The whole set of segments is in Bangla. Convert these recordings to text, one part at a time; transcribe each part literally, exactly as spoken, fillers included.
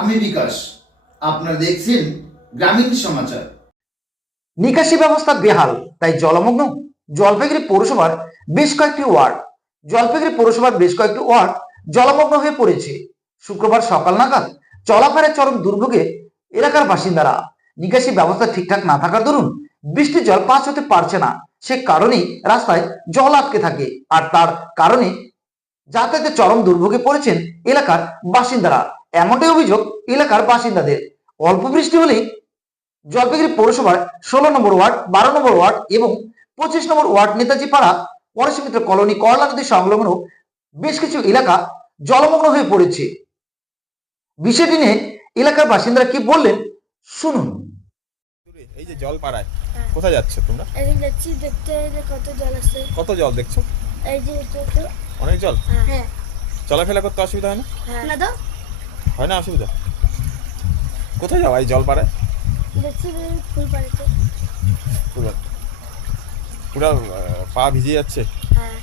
আমি বিকাশ, আপনারা দেখছেন গ্রামীণ সমাচার। নিকাশি ব্যবস্থা বেহাল, তাই জলমগ্ন জলপাইগুড়ি পৌরসভার বেশ কয়েকটি ওয়ার্ড। জলপাইগুড়ি পৌরসভার বেশ কয়েকটি ওয়ার্ড জলমগ্ন হয়ে পড়েছে। শুক্রবার সকাল নাগাদ চলাফেরার চরম দুর্ভোগে এলাকার বাসিন্দারা। নিকাশি ব্যবস্থা ঠিকঠাক না থাকার দরুন বৃষ্টির জল পাস হতে পারছে না, সে কারণেই রাস্তায় জল আটকে থাকে, আর তার কারণে যাতায়াতে চরম দুর্ভোগে পড়েছেন এলাকার বাসিন্দারা। এমনটাই অভিযোগ এলাকার বাসিন্দাদের। অল্প বৃষ্টি হলেই জলপাইগুড়ি পৌরসভার ষোলো নম্বর ওয়ার্ড, বারো নম্বর ওয়ার্ড এবং পঁচিশ নম্বর ওয়ার্ড, নেতাজি পাড়া, পরশী মিত্র কলোনি, করলা নদী সংলগ্ন বেশ কিছু এলাকা জলমগ্ন হয়ে পড়েছে। বিষয়টি নিয়ে এলাকার বাসিন্দারা কি বললেন শুনুন। এই যে জল পাড়ায় কোথায় যাচ্ছ তোমরা? এখন যাচ্ছি দেখতে যে কত জল আছে। কত জল দেখছো? এই যে এটা তো অনেক জল। হ্যাঁ, চলাফেরা করতে অসুবিধা হয় না? হ্যাঁ না তো হয় না অসুবিধা? কোথায় যাও এই জল পাড়ায়? দেখছি যে ফুল পাড়িতে। পুরো পুরো পা ভিজে যাচ্ছে। হ্যাঁ,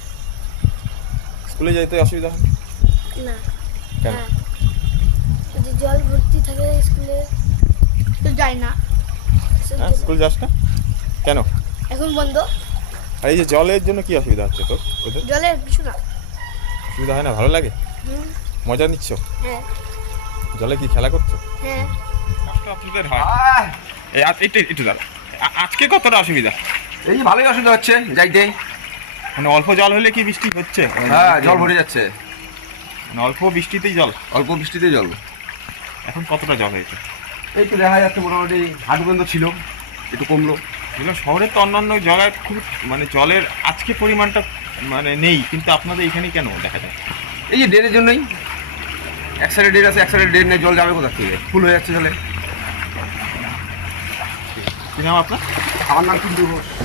স্কুলে যাইতে অসুবিধা হয় না কেন? হ্যাঁ, যদি জল ভর্তি থাকে স্কুলে তো যাই না। হ্যাঁ, স্কুল যাস না কেন? এখন বন্ধ। আর এই যে জলের জন্য কি অসুবিধা হচ্ছে তোর? ওদের জলের কিছু না। অসুবিধা হয় না? ভালো লাগে? হুম, মজা নিচ্ছ? হ্যাঁ জলে কি খেলা করছো? হ্যাঁ, কষ্ট আপনাদের হয়? এই আজ একটু একটু দাঁড়া। আ- আজকে কতটা অসুবিধা? এই যে ভালোই অসুবিধা হচ্ছে যাইতে। মানে অল্প জল হলে কি বৃষ্টি হচ্ছে? হ্যাঁ, জল ভরে যাচ্ছে। মানে অল্প বৃষ্টিতেই জল। অল্প বৃষ্টিতে জল। এখন কতটা জল হয়েছে? এই তো দেখা যাচ্ছে মোটামুটি হাঁটু পর্যন্ত ছিল, একটু কমলো। এগুলো শহরের তো অন্যান্য জায়গায় খুব মানে জলের আজকে পরিমাণটা মানে নেই, কিন্তু আপনাদের এখানে কেন দেখা যায়? এই যে ড্রেনের জন্যই, এক সাইডে ড্রেন আছে, এক সাইডে ড্রেন নেই, জল যাবে কোথা থেকে? ফুল হয়ে যাচ্ছে জলে। কি নাম আপনার? আমার নাম কিন্তু